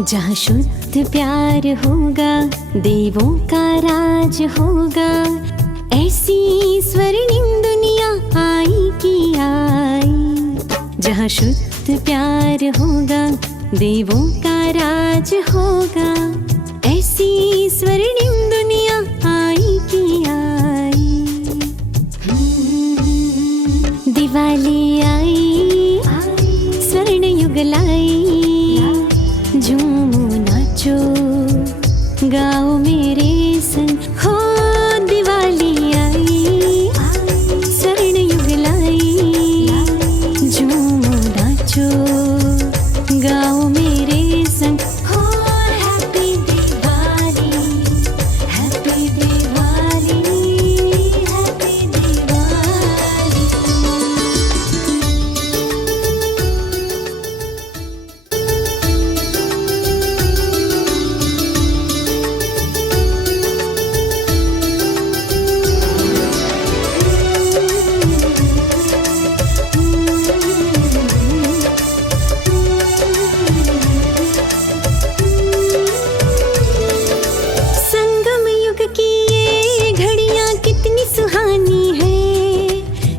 जहाँ शुद्ध प्यार होगा देवों का राज होगा, ऐसी स्वर्णिम दुनिया आई की आई। जहाँ शुद्ध प्यार होगा देवों का राज होगा, ऐसी स्वर्णिम दुनिया आई की आई। दिवाली आई स्वर्ण युग लाई, झूमो नाचो गाओ मेरे संग हो। दिवाली आई स्वर्ण युग लाई, झूमो नाचो गाओ मेरे संग हो। Happy Diwali, happy Diwali, happy Diwali.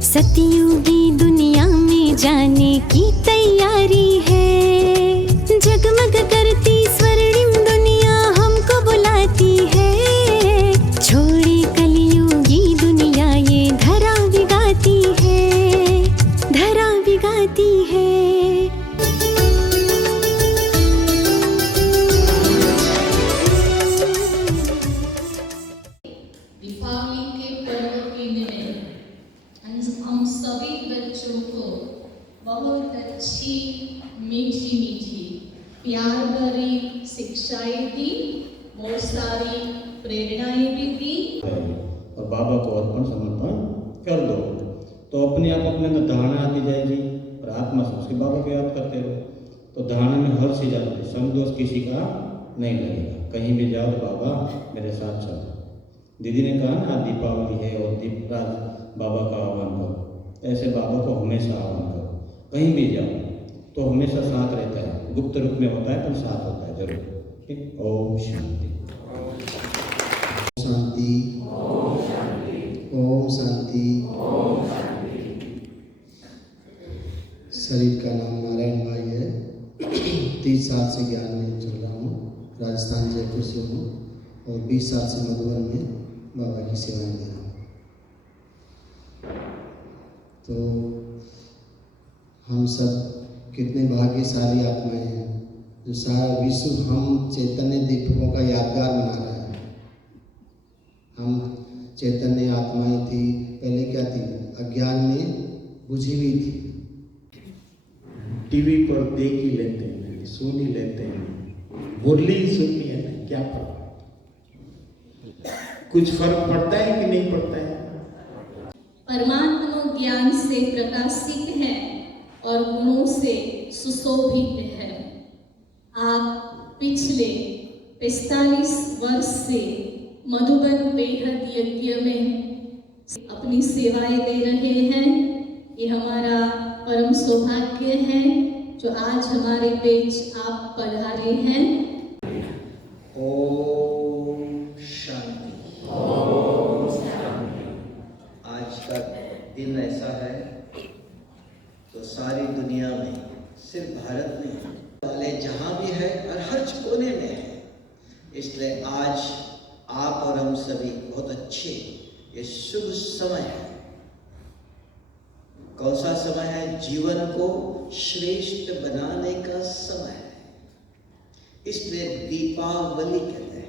सतयुगी दुनिया में जाने की तैयारी है। जगमग करती स्वर्णिम दुनिया हमको बुलाती है। छोड़े कलयुगी दुनिया ये धरा भिगाती है, धरा भिगाती है। दीपावली के पर्व के दिन हम सभी बच्चों को बहुत अच्छी मीठी मीठी प्यार भरी शिक्षाएं दी, बहुत सारी प्रेरणाएं भी दी। और बाबा को अर्पण समर्पण कर दो तो अपने आप अपने अंदर धारणा आती जाएगी और आत्मा से उसके बाबा को याद करते रहो तो धारणा में हर चीज आती है। संतोष किसी का नहीं लगेगा। कहीं भी जाओ तो बाबा मेरे साथ चलो। दीदी ने कहा ना दीपावली है और दीपराज बाबा का आह्वान करो, ऐसे बाबा को हमेशा आह्वान करो। कहीं भी जाओ तो हमेशा साथ रहता है, गुप्त रूप में होता है पर साथ होता है जरूर। ठीक। ओम शांति, शांति, ओम शांति। शरीर का नाम नारायण भाई है। 30 साल से ज्ञान में चल रहा हूँ। राजस्थान जयपुर से हूँ और 20 साल से मधुबन में बाबा की सेवाएं दे रहा हूँ। तो हम सब कितने भाग्यशाली आत्माएं हैं जो सारा विश्व हम चैतन्य दीपकों का यादगार बना रहा है। हम चैतन्य आत्माएं थी, पहले क्या थी? अज्ञान में बुझी हुई थी। टीवी पर देख ही लेते हैं, सुन ही लेते हैं, मुरली ही सुननी है ना, क्या फर्क? कुछ फर्क पड़ता है कि नहीं पड़ता है? परमात्मा ज्ञान से प्रकाशित है और गुणों से सुशोभित है। आप पिछले 45 वर्ष से मधुबन बेहद यज्ञ में अपनी सेवाएं दे रहे हैं। ये हमारा परम सौभाग्य है जो आज हमारे बीच आप पधारे हैं। ओम शांति। आज का दिन ऐसा है तो सारी दुनिया में, सिर्फ भारत में वाले जहाँ भी है और हर कोने में है। इसलिए आज आप और हम सभी बहुत अच्छे, ये शुभ समय है। कौन सा समय है? जीवन को श्रेष्ठ बनाने का समय है। इसलिए दीपावली कहते हैं।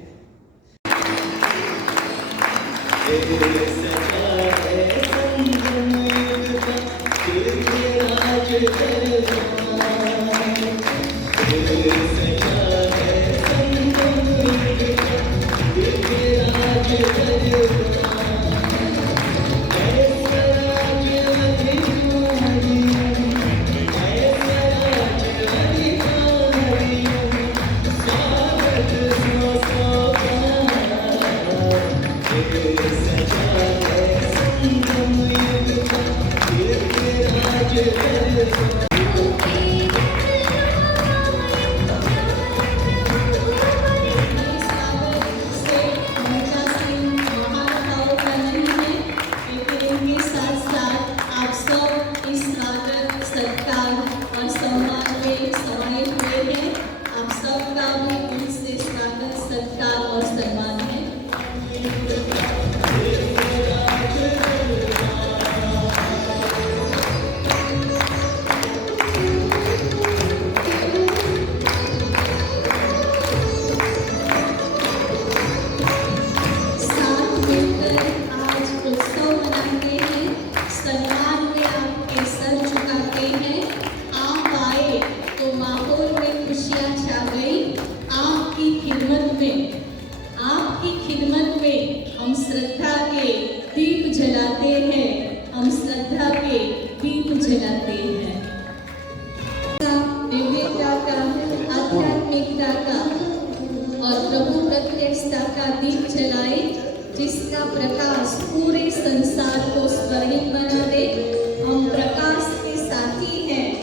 आध्यात्मिकता का और प्रभु प्रत्यक्षता का दीप जलाए, जिसका प्रकाश पूरे संसार को स्वर्णिम बना दे। हम प्रकाश के साथी हैं।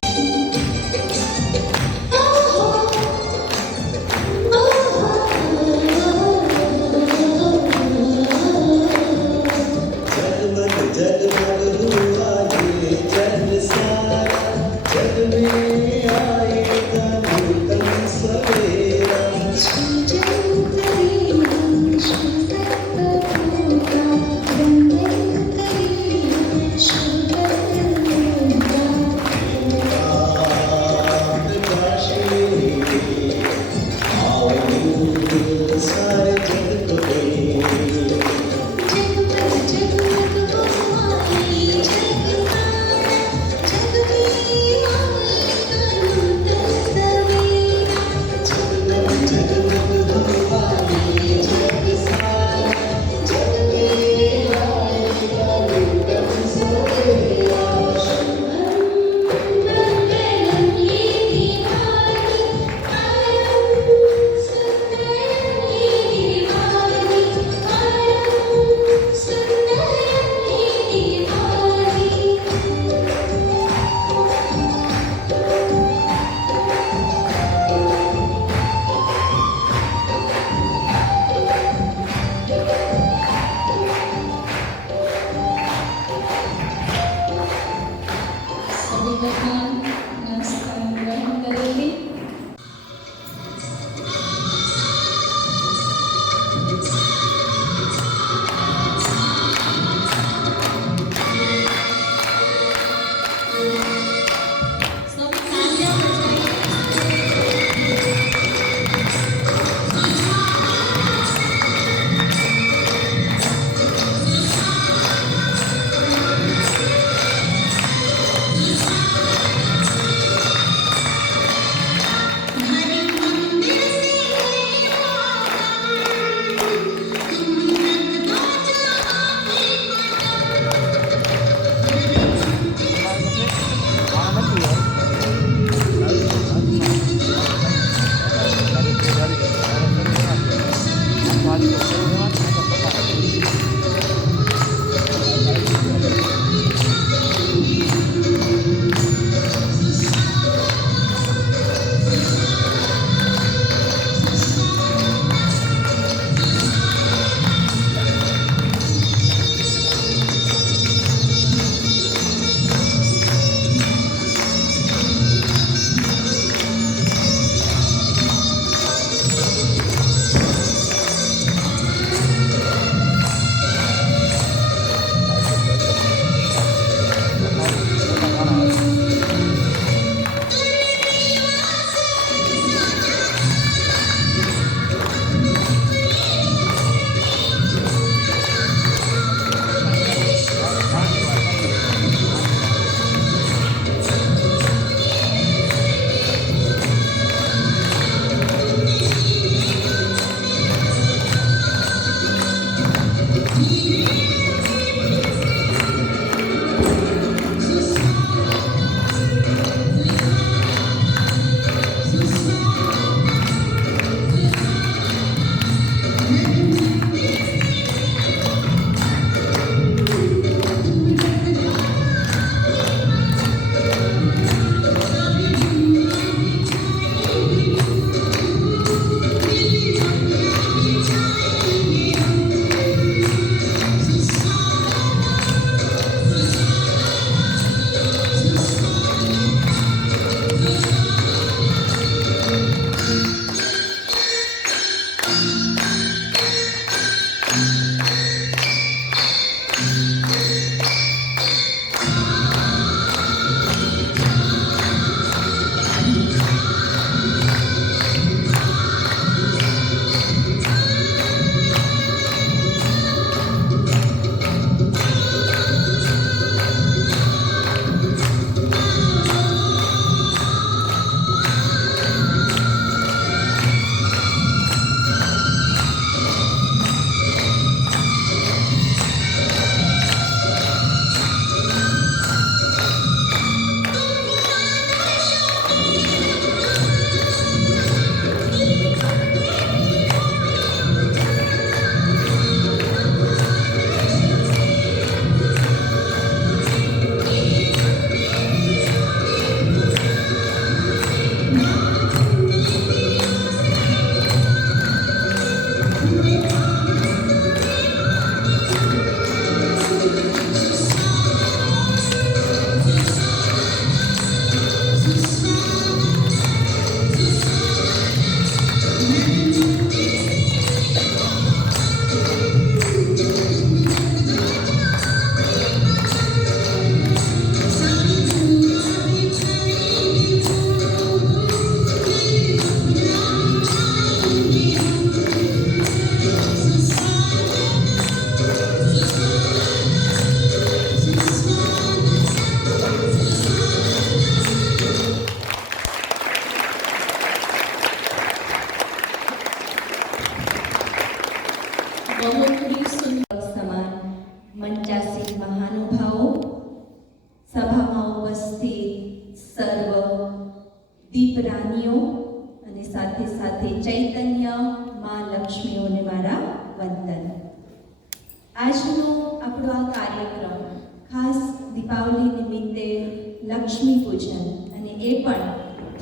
સર્વ દીપ રાનીઓ અને સાથે સાથે ચૈતન્ય માં લક્ષ્મીઓને મારા વંદન. આજનો આપણો આ કાર્યક્રમ ખાસ દીપાવલી નિમિત્તે લક્ષ્મી પૂજન અને એ પણ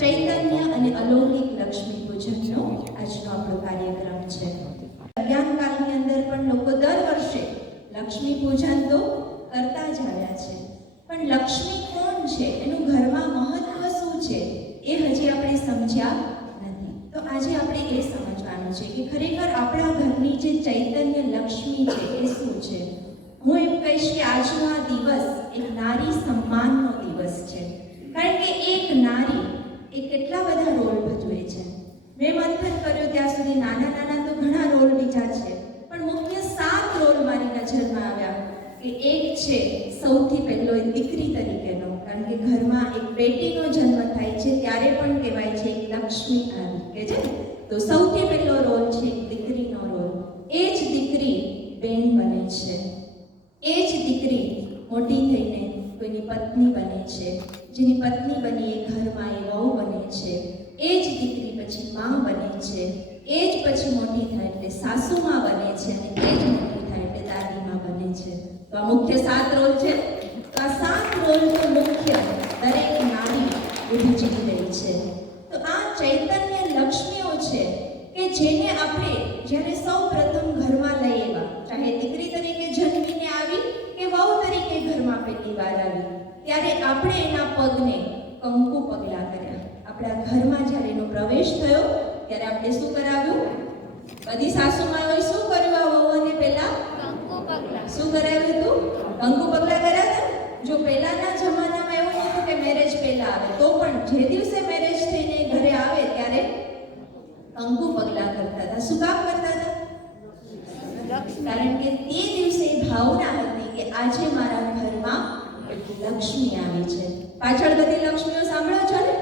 ચૈતન્ય અને અલૌકિક લક્ષ્મી પૂજનનો આજનો આપણો કાર્યક્રમ છે. અજ્ઞાનકાળની અંદર પણ લોકો દર વર્ષે લક્ષ્મી પૂજન તો કરતા જ આવ્યા છે, પણ લક્ષ્મી કોણ છે, એનું ઘરમાં મહત્વ શું છે એ હજી આપણે સમજ્યા નથી. તો આજે આપણે એ સમજવાનું છે કે ખરેખર આપણા ઘરની જે ચૈતન્ય લક્ષ્મી છે એ શું છે. હું એમ કહીશ કે આજનો આ દિવસ એક નારી સન્માનનો દિવસ છે, કારણ કે એક નારી એ કેટલા બધા રોલ ભજવે છે. મેં મંથન કર્યું ત્યાં સુધી નાના નાના તો ઘણા રોલ બીજા છે, પણ મુખ્ય 7 રોલ મારી નજરમાં આવ્યા. કે એક છે સૌથી પહેલો એ દીકરી તરીકેનો, કારણ કે ઘરમાં એક બેટીનો જન્મ થાય છે ત્યારે પણ કહેવાય છે એક લક્ષ્મી આવી કે છે. તો સૌથી પહેલો રોલ છે દીકરીનો રોલ. એ જ દીકરી બેન બને છે, એ જ દીકરી મોટી થઈને કોઈની પત્ની બને છે, જેની પત્ની બની એ ઘરમાં એ વહુ બને છે. એ જ દીકરી પછી માં બને છે, એ જ પછી મોટી થાય એટલે સાસુમાં બને છે, અને એ જ મોટી થાય એટલે દાદીમાં બને છે. તો આ મુખ્ય 7 રોલ છે. તો આ 7 રોલનો મુખ્ય દરેક નારી ભજવી રહી છે. તો આ ચૈતન્ય લક્ષ્મીઓ છે કે જેને આપણે જ્યારે સૌ પ્રથમ ઘરમાં લઈ આવ્યા, ચાહે દીકરી તરીકે જન્મીને આવી કે વહુ તરીકે ઘરમાં પહેલી વાર આવી, ત્યારે આપણે એના પગને કંકુ પગલા કર્યા. આપણા ઘરમાં જ્યારે એનો પ્રવેશ થયો ત્યારે આપણે શું કરાવ્યું? બધી સાસુમાઓએ શું કર્યું? આ વહુને પહેલા કંકુ પગલા. શું કરાવ્યું હતું? કંકુ પગલા કરાવ્યા. જો પહેલાના જમાનામાં એવું હતું કે મેરેજ પહેલા આવે, તો પણ જે દિવસે મેરેજ થઈને ઘરે આવે ત્યારે કંકુ પગલા કરતા હતા. શું કામ કરતા હતા? કારણ કે તે દિવસે ભાવના હતી કે આજે મારા ઘરમાં લક્ષ્મી આવી છે. પાછળ બધી લક્ષ્મીઓ સાંભળો છો ને?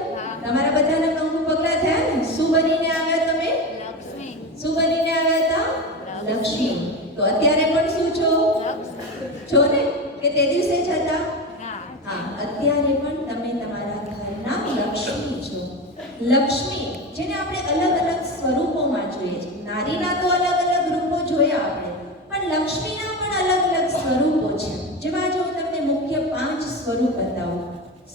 તમારા બધાના કંકુ પગલા થયા ને? શું બનીને આવ્યા તમે? લક્ષ્મી. શું બનીને આવ્યા હતા? લક્ષ્મી. તો અત્યારે પણ શું છો? છો ને? કે તે દિવસે જ હતા? હા, અત્યારે પણ તમે તમારા ઘરના લક્ષ્મી છો. લક્ષ્મી જેને આપણે અલગ અલગ સ્વરૂપોમાં જોઈએ છે. નારીના તો અલગ અલગ રૂપો જોયા આપણે, પણ લક્ષ્મીના પણ અલગ અલગ સ્વરૂપો છે. જેમાં જો હું તમને મુખ્ય 5 સ્વરૂપ બતાવું.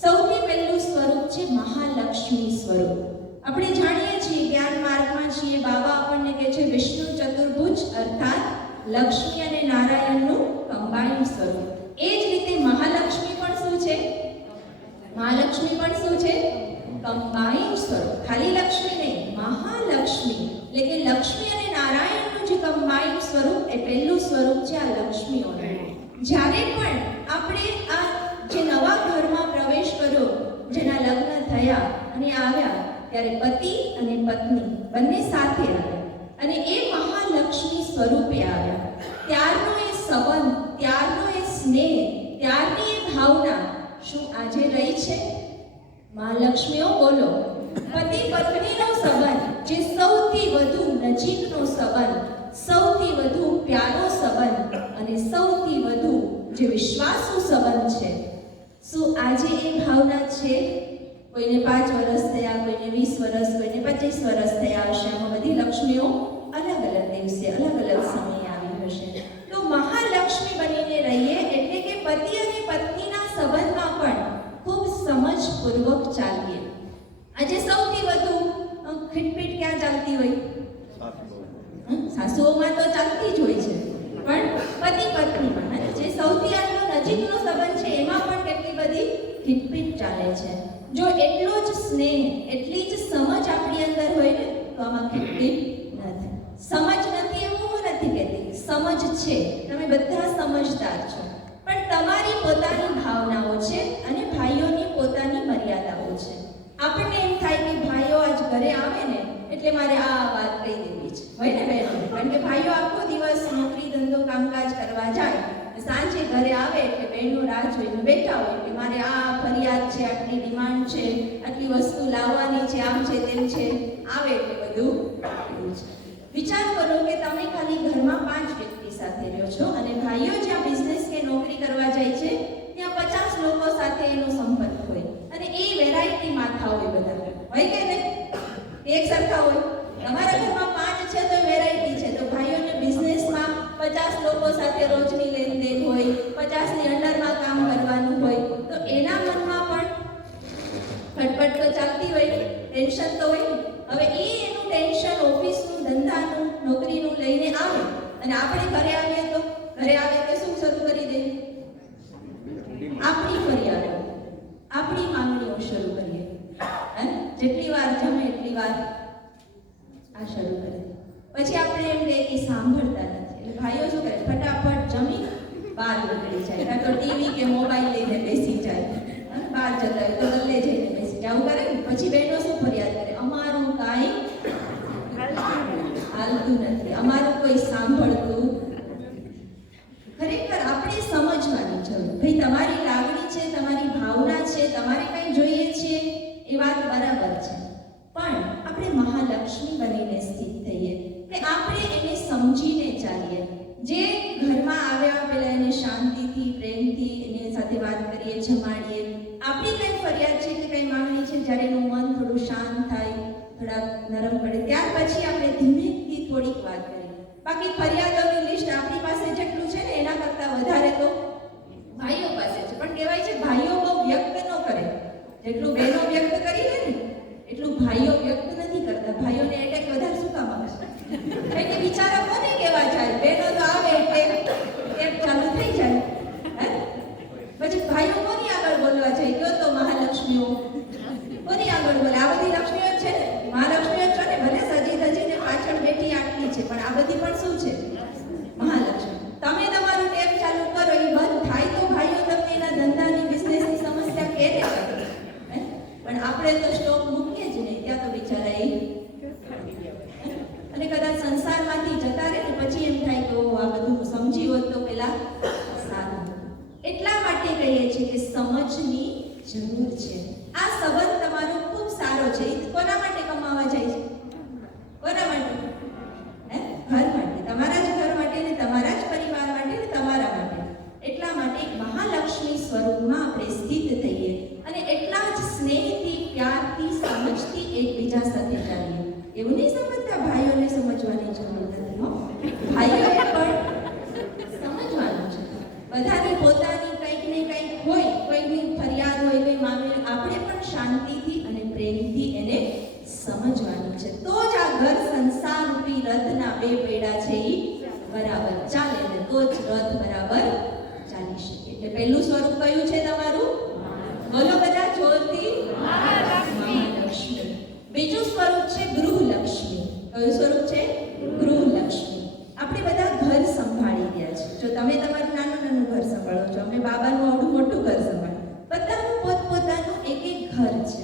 સૌથી પહેલું સ્વરૂપ છે મહાલક્ષ્મી સ્વરૂપ. આપણે જાણીએ છીએ, જ્ઞાન માર્ગમાં છીએ, બાબા આપણને કહે છે વિષ્ણુ ચતુર્ભુજ, અર્થાત લક્ષ્મી અને નારાયણનું કમ્બાઇન્ડ સ્વરૂપ. એ જ રીતે મહાલક્ષ્મી પણ શું છે? મહાલક્ષ્મી પણ શું છે? કમ્બાઇન્ડ સ્વરૂપ. ખાલી લક્ષ્મી નહીં, મહાલક્ષ્મી એટલે કે લક્ષ્મી અને નારાયણનું જે કમ્બાઇન્ડ સ્વરૂપ એ પહેલું સ્વરૂપ છે આ લક્ષ્મીઓનું. જ્યારે પણ આપણે આ જે નવા ઘરમાં પ્રવેશ કર્યો, જેના લગ્ન થયા અને આવ્યા, ત્યારે પતિ અને પત્ની બંને સાથે આવ્યા અને એ મહાલક્ષ્મી સ્વરૂપે આવ્યા. ત્યારનો એ સંબંધ, ત્યારનો એ સ્નેહ, ત્યારની એ ભાવના શું આજે રહી છે? મહાલક્ષ્મીઓ બોલો. પતિ પત્નીનો સંબંધ જે સૌથી વધુ નજીકનો સંબંધ, સૌથી વધુ પ્યારો સંબંધ અને સૌથી વધુ જે વિશ્વાસુ સંબંધ છે, શું આજે એ ભાવના છે? કોઈને 5 વર્ષ થયા, કોઈને 20 વર્ષ, કોઈને 25 વર્ષ થયા હશે. આમાં બધી લક્ષ્મીઓ અલગ અલગ દિવસે અલગ અલગ સમયે આવી હશે. તો મહાલક્ષ્મી બનીને રહીએ એટલે કે પતિ અને પત્નીના સંબંધમાં પણ ખૂબ સમજપૂર્વક ચાલીએ. આજે સૌથી વધુ ખીટપીટ ક્યાં ચાલતી હોય? સાસુઓમાં તો ચાલતી જ હોય છે, પણ પતિ પત્નીમાં અને જે સૌથી આટલો નજીકનો સંબંધ છે એમાં પણ કેટલી બધી ખીટપીટ ચાલે છે. જો એટલો જ સ્નેહ, એટલી જ સમજ આપણી અંદર હોય ને, તો આમાં ખીટપીટ નથી. સમજ નથી એવું હું નથી કહેતી, સમજ છે. તમે બધા સમજદાર છો, પણ તમારી પોતાની ભાવનાઓ છે અને ભાઈઓની પોતાની મર્યાદાઓ છે. આપણને એમ થાય કે ભાઈઓ આજ ઘરે આવે ને એટલે મારે આ વાત કહી દેવી છે, હોય ને બહેનો? કારણ કે ભાઈઓ આખો દિવસ નોકરી ધંધો કામકાજ કરવા જાય, સાંજે ઘરે આવે એટલે બહેનો રાહ જોઈને બેઠા હોય કે મારે આ ફરિયાદ છે, આટલી ડિમાન્ડ છે, આટલી વસ્તુ લાવવાની છે, આમ છે તેમ છે. આવે એટલે બધું વિચાર કરો કે તમે ખાલી ઘરમાં 5 વ્યક્તિ સાથે રહ્યો છો અને ભાઈઓ જ્યાં બિઝનેસ કે નોકરી કરવા જાય છે ત્યાં 50 લોકો સાથે એનો સંપર્ક હોય અને એ વેરાયટી ટેન્શન તો હોય ને. હવે એનું ટેન્શન ઓફિસનું, ધંધાનું, નોકરીનું લઈને આવે અને આપણે ઘરે આવીએ તો શું શરૂ કરી દે? આપણી ફરિયાદો, આપણી માંગણીઓ શરૂ કરીએ. જેટલી વાર જમે એટલી વાર આ શરૂ કરે. પછી આપણે એમ કહે કે સાંભળતા નથી. એટલે ભાઈઓ શું કરે? ફટાફટ જમી બહાર નીકળી જાય, કાં તો ટીવી કે મોબાઈલ લઈને બેસી જાય, બહાર જતા હોય તો ગલ્લે જઈને બેસી જાય. આવું કરે ને પછી બહેનો શું ફરિયાદ કરે? અમારું કાંઈ હાલતું નથી, અમારું કોઈ સાંભળતું. ખરેખર આપણે સમજવાની જરૂર. ભાઈ તમારી લાગણી છે, તમારી ભાવના છે, તમારે કંઈ જોઈએ છે એ વાત બરાબર છે, પણ આપણે મહાલક્ષ્મી બનીને સ્થિત થઈએ કે આપણે એને સમજીને ચાલીએ. જે ઘરમાં આવ્યા પહેલા એને શાંતિથી, પ્રેમથી એની સાથે વાત કરીએ, જમાડીએ. આપણી કંઈ ફરિયાદ છે કે કંઈ માંગણી છે, જ્યારે એનું મન થોડું શાંત થાય, થોડા નરમ પડે, ત્યાર પછી આપણે ધીમેથી થોડીક વાત કરીએ. બાકી ફરિયાદોની લિસ્ટ આપણી પાસે જેટલું છે ને એના કરતાં વધારે તો ભાઈઓ પાસે છે. પણ કહેવાય છે ભાઈઓ બહુ વ્યક્ત ન કરે, જેટલું બહેનો વ્યક્ત કરી લે ને એટલું ભાઈઓ વ્યક્ત નથી કરતા. ભાઈઓને એટેક વધારે શું કામ આવે? કારણ કે બિચારા કોને કહેવા જાય? બહેનો તો આવે એટલે એપ ચાલુ થઈ જાય. પછી ભાઈઓ કોની આગળ બોલવા જાય? કયો તો મહાલક્ષ્મીઓ કોની આગળ બોલે? આ બધી લક્ષ્મીઓ છે ને, મહાલક્ષ્મીઓ છે ને, ભલે સજી ધજીને પાછળ બેઠી આટલી છે, પણ આ બધી પણ શું છે? મહાલક્ષ્મી. તમે તમારું ટેપ ચાલુ કરો, એ બંધ થાય તો ભાઈઓ તમને એના ધંધાની, બિઝનેસની સમસ્યા કેને કરે? પણ આપણે તો સ્ટોક મૂકીએ જ નહીં, ત્યાં તો બિચારા એ અને કદાચ સંસારમાંથી જતા રહે ને પછી એમ થાય કે આ બધું સમજી હોત તો પેલા સારું. એટલા માટે કહીએ છીએ કે સમજની જરૂર છે. આ સંબંધ તમારો ખૂબ સારો છે. કોના માટે કમાવા જાય છે? કોના માટે? ઘર માટે, તમારા જ ઘર માટે ને તમારા જ પરિવાર માટે ને તમારા માટે. એટલા માટે મહાલક્ષ્મી સ્વરૂપમાં આપણે સ્થિત થઈએ અને એટલા જ સ્નેહથી, પ્યારથી, સમજથી એકબીજા સાથે ચાલીએ. એવું નહીં સમજતા ભાઈઓને સમજવાની જરૂર નથી. ભાઈઓએ પણ સમજવાનું છે. બધાની પોતાની કંઈક ને કંઈક હોય, કોઈની ફરિયાદ હોય, કોઈ માંગણી, આપણે પણ શાંતિથી અને પ્રેમથી એને સમજવાનું છે. તો જ આ ઘર સંસાર રૂપી રથના બે પૈડા છે એ બરાબર ચાલે ને તો જ રથ બરાબર ચાલી શકે. એટલે પહેલું સ્વરૂપ કયું છે તમારું? બોલો બધા જોરથી. મહાલક્ષ્મી. બીજું સ્વરૂપ છે ગૃહલક્ષ્મી. કયું સ્વરૂપ છે? ગૃહલક્ષ્મી. આપણે બધા ઘર સંભાળી ગયા છે. જો તમે તમારું નાનું ઘર સંભાળો છો, અમે બાબાનું આવડું મોટું ઘર સંભાળો, બધાનું પોતપોતાનું એક એક ઘર છે.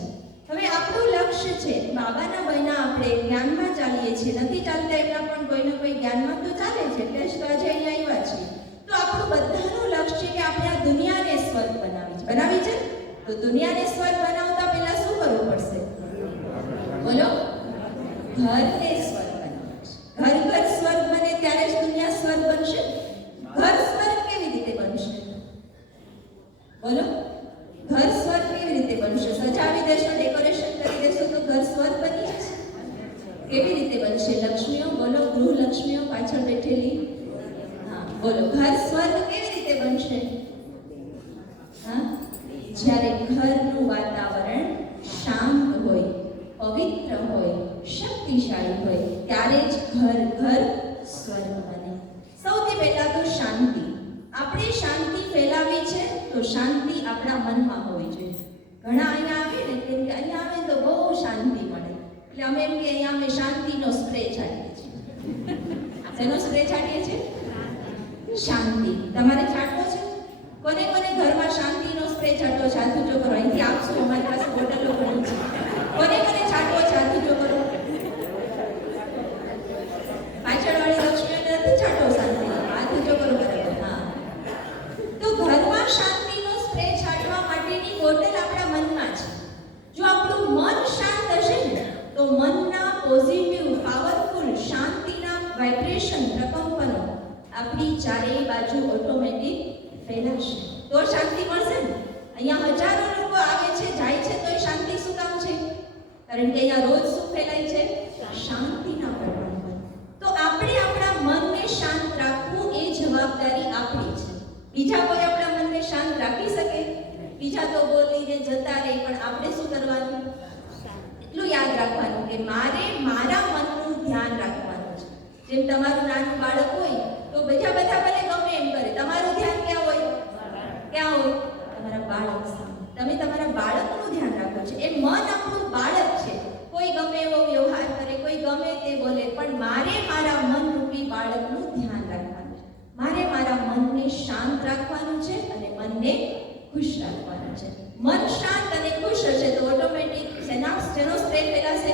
હવે આપણું લક્ષ્ય છે બાબાના બહેના આપણે જ્ઞાનમાં ચાલીએ છીએ, નથી ચાલતા એમના પણ કોઈને કોઈ જ્ઞાનમાં તો ચાલે છે, એટલે જ તો આજે અહીંયા આવ્યા છીએ. તો આપણું બધાનું લક્ષ્ય કે આપણે આ દુનિયાને સ્વર્ગ બનાવી છે. તો દુનિયાને સ્વર્ગ બનાવતા પહેલા શું કરવું પડશે? બોલો. ઘરને સ્વર્ગ બનાવવું છે. ઘર સ્વર્ગ બને ત્યારે જ દુનિયા સ્વર્ગ બનશે. ઘર સ્વર્ગ કેવી રીતે બનશે? બોલો. ઘર સ્વર્ગ કેવી રીતે બનશે? સજાવી દેશો, ડેકોરેશન કરી દેશો તો ઘર સ્વર્ગ બની જશે. કેવી રીતે બનશે? લક્ષ્મીઓ બોલો, ગૃહલક્ષ્મીઓ પાછળ બેઠેલી. હા બોલો, ઘર સ્વર્ગ કેવી રીતે બનશે? હા, જ્યારે ઘરનું વાતાવરણ શાંત હોય, પવિત્ર હોય, શક્તિશાળી હોય, ત્યારે જ ઘર સ્વર્ગ બને. સૌથી પહેલા તો શાંતિ. આપણે શાંતિ ફેલાવી છે તો શાંતિ આપણા મનમાં હોવી જોઈએ. ઘણા અહીંયા આવે ને કેમ કે અહીંયા આવે તો બહુ શાંતિ મળે, એટલે અમે એમ કે અહીંયા અમે શાંતિનો સ્પ્રે છાંટીએ છીએ. શેનો સ્પ્રે છાંટીએ છીએ? શાંતિ. તમારે છાંટવો છે? કોને કોને ઘરમાં શાંતિનો સ્પ્રે છાંટવો છે? હાથ ઊંચો કરો. અહીંથી આપશું, અમારી પાસે બોટલો પણ છે. કોને કોને છાંટવો છે? હાથ ઊંચો કરો. પાછળવાળી લક્ષ્મીઓને નથી છાંટવો શાંતિ. હાથ ઊંચો કરો. બરાબર. હા, તો ઘરમાં શાંતિનો સ્પ્રે છાંટવા માટેની બોટલ આપણા મનમાં છે. જો આપણું મન શાંત હશે ને તો મનના પોઝિટિવ, પાવરફુલ, શાંતિના વાઇબ્રેશન, પ્રકંપનો આપણી ચારેય બાજુ ઓટોમેટિક ફેલાશે. તો શાંતિ મળશે ને. અહીંયા હજારો લોકો આવે છે, જાય છે, તો શાંતિ શું કામ છે? કારણ કે અહીંયા રોજ શું ફેલાય છે? શાંતિના પ્રકંપન. તો આપણે આપણા મનને શાંત રાખવું એ જવાબદારી આપણી છે. બીજા કોઈ આપણા મનને શાંત રાખી શકે? બીજા તો બોલીને જતા રહે, પણ આપણે શું કરવાનું? એટલું યાદ કે મારે મારા મનનું ધ્યાન રાખવાનું છે. જેમ તમારું નાનું બાળક હોય તો બધા ભલે ગમે એમ કરે, તમારું ધ્યાન ક્યાં હોય? તમારા બાળક સામે. તમે તમારા બાળકનું ધ્યાન રાખો છો. એ મન આપણું બાળક છે. કોઈ ગમે એવો વ્યવહાર કરે, કોઈ ગમે તે બોલે, પણ મારે મારા મનરૂપી બાળકનું ધ્યાન રાખવાનું છે. મારે મારા મનને શાંત રાખવાનું છે અને મનને ખુશ રાખવાનું છે. મન શાંત અને ખુશ હશે તો ઓટોમેટિક શેનો સ્ટ્રેસ ફેલાશે?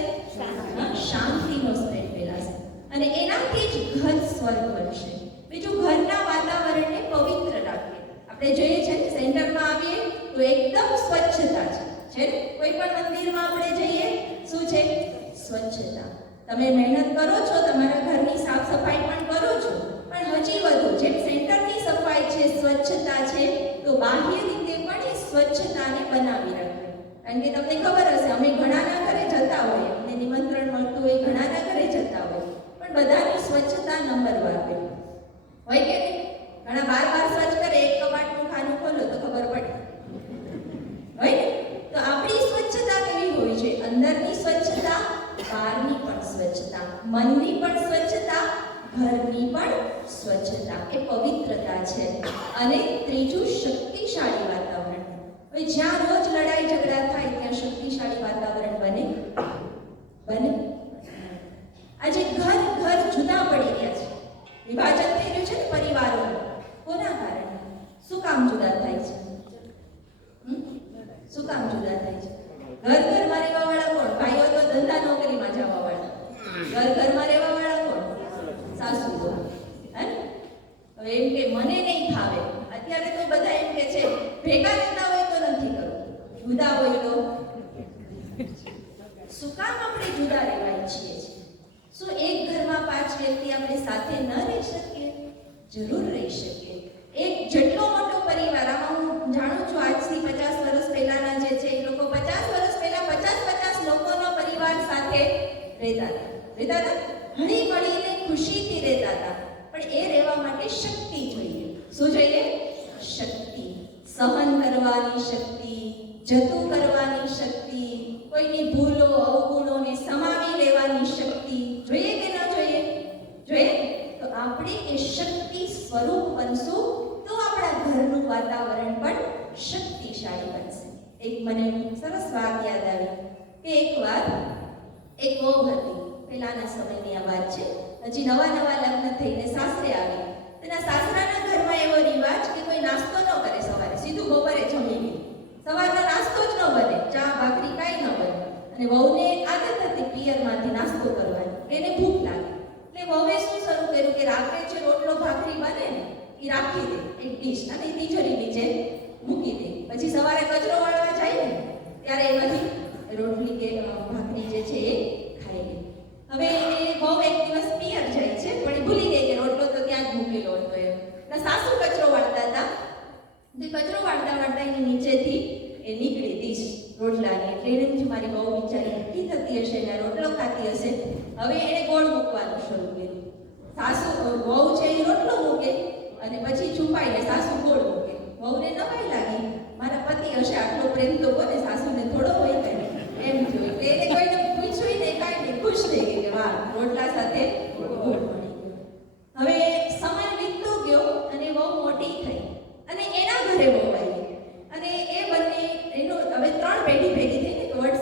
શાંતિનો સ્ટ્રેસ ફેલાશે અને એનાથી જ ઘર સ્વર્ગ બનશે. બીજું, ઘરના વાતાવરણને પવિત્ર રાખીએ. આપણે જોઈએ છે કે સેન્ટરમાં આવીએ તો એકદમ સ્વચ્છતા છે ને? કોઈ પણ મંદિરમાં આપણે જઈએ, શું છે? સ્વચ્છતા. તમે મહેનત કરો છો, તમારા ઘરની સાફ સફાઈ પણ કરો છો, પણ હજી વધુ જેમ સેન્ટરની સફાઈ છે, સ્વચ્છતા છે, તો બાહ્ય રીતે પણ એ સ્વચ્છતાને બનાવી રાખવી. કારણ કે તમને ખબર હશે, અમે ઘણાના ઘરે જતા હોઈએ, અમને નિમંત્રણ મળતું હોય, ઘણાના ઘરે જતા હોય, પણ બધાની સ્વચ્છતા નંબર 1 હોય કે નહીં? ઘણા બાર સ્વચ્છ કરે, એક કબાટનું ખાનું ખોલો તો ખબર પડે હોય ને? તો આપણી સ્વચ્છતા કેવી હોય છે? અંદરની સ્વચ્છતા, બહારની પણ સ્વચ્છતા, મનની પણ સ્વચ્છતા, ઘરની પણ સ્વચ્છતા. એ પવિત્રતા છે. અને ત્રીજું, શક્તિશાળી વાતાવરણ. હવે જ્યાં રોજ લડાઈ ઝઘડા થાય ત્યાં શક્તિશાળી વાતાવરણ બને? આજે ઘર જુદા પડી ગયા છે, વિભાજન થઈ રહ્યું છે ને પરિવારોનું. કોના કારણે? શું કામ જુદા થાય છે? શું કામ જુદા થાય છે? ઘરમાં રહેવા વાળા કોણ? ભાઈઓ તો ધંધા નોકરીમાં જવા વાળા. ઘરમાં રહેવા વાળા કોણ? સાસુઓ. હે? હવે એમ કે મને નહીં ફાવે. અત્યારે તો બધા એમ કે છે ભેગા રહેતા હોય તો નથી કરવું, જુદા હોય તો. શું કામ આપણે જુદા રહેવા ઈચ્છીએ છીએ? શું એક ઘરમાં 5 વ્યક્તિ આપણે સાથે ન રહી શકીએ? જરૂર રહી શકીએ. એક જેટલો મોટો પરિવાર, આમાં હું જાણું છું આજથી 50 વર્ષ પહેલાના જે છે એ લોકો 50 વર્ષ પહેલા 50 લોકોનો પરિવાર સાથે રહેતા હતા. હળી મળીને ખુશીથી રહેતા હતા. પણ એ રહેવા માટે શક્તિ જોઈએ. શું જોઈએ? શક્તિ. સહન કરવાની શક્તિ, જતું કરવાની શક્તિ, કોઈની ભૂલો અવગુણોને સમાવી લેવાની શક્તિ જોઈએ કે ન જોઈએ? જોઈએ. તો આપણે એ શક્તિ સ્વરૂપ બનશું તો આપણા ઘરનું વાતાવરણ પણ શક્તિશાળી બનશે. એક મને સરસ વાત યાદ આવી કે એકવાર એક વહુ હતી. પહેલાના સમયની આ વાત છે. હજી નવા લગ્ન થઈને સાસરે આવી. તેના સાસરાના ઘરમાં એવો રિવાજ કે કોઈ નાસ્તો ન કરે સવારે, સીધું બપોરે જમી લે. સવારનો નાસ્તો જ ન બને, ચા ભાખરી કાંઈ ન બને. અને વહુને આદત હતી પિયરમાંથી નાસ્તો કરવાની, એને ભૂખ લાગે. એટલે વહુએ શું શરૂ કર્યું કે રાત્રે જે રોટલો ભાખરી બને ને એ રાખી દે એક ડીશ અને તિજોરી નીચે મૂકી દે. પછી સવારે કચરો વાળવા જાય ને ત્યારે એ બધી રોટલી કે ભાખરી જે છે એ ખાઈ લે. હવે એ બહુ એક દિવસ પિયર જાય છે, પણ એ ભૂલી ગઈ કે રોટલો તો ત્યાં જ મૂકેલો હતો. એના સાસુ કચરો વાળતા હતા. તે કચરો વાળતા એની નીચેથી એ નીકળી ડીશ રોટલાની. એટલે એને જ મારી બહુ બિચારી ભૂખી થતી હશે ને રોટલો ખાતી હશે. હવે એણે ગોળ મૂકવાનું શરૂ કર્યું. સાસુ વહુ છે એ રોટલો મૂકે અને પછી છુપાઈને સાસુ ગોળ મૂકે. વહુને નવાઈ લાગી, મારા પતિ હશે આટલો પ્રેમ તો કોને સાસુને થોડો હોય કે એમ જોઈ. એટલે એને કોઈને પૂછ્યું ને કાંઈ નહીં, ખુશ થઈ ગઈ કે વાહ રોટલા સાથે ગોળ મળી ગયો. હવે સમય વીતતો ગયો અને વહુ મોટી થઈ અને એના ઘરે વહુ આવી અને એ બંને એનો હવે 3 પેઢી ભેગી થઈ ને, વડ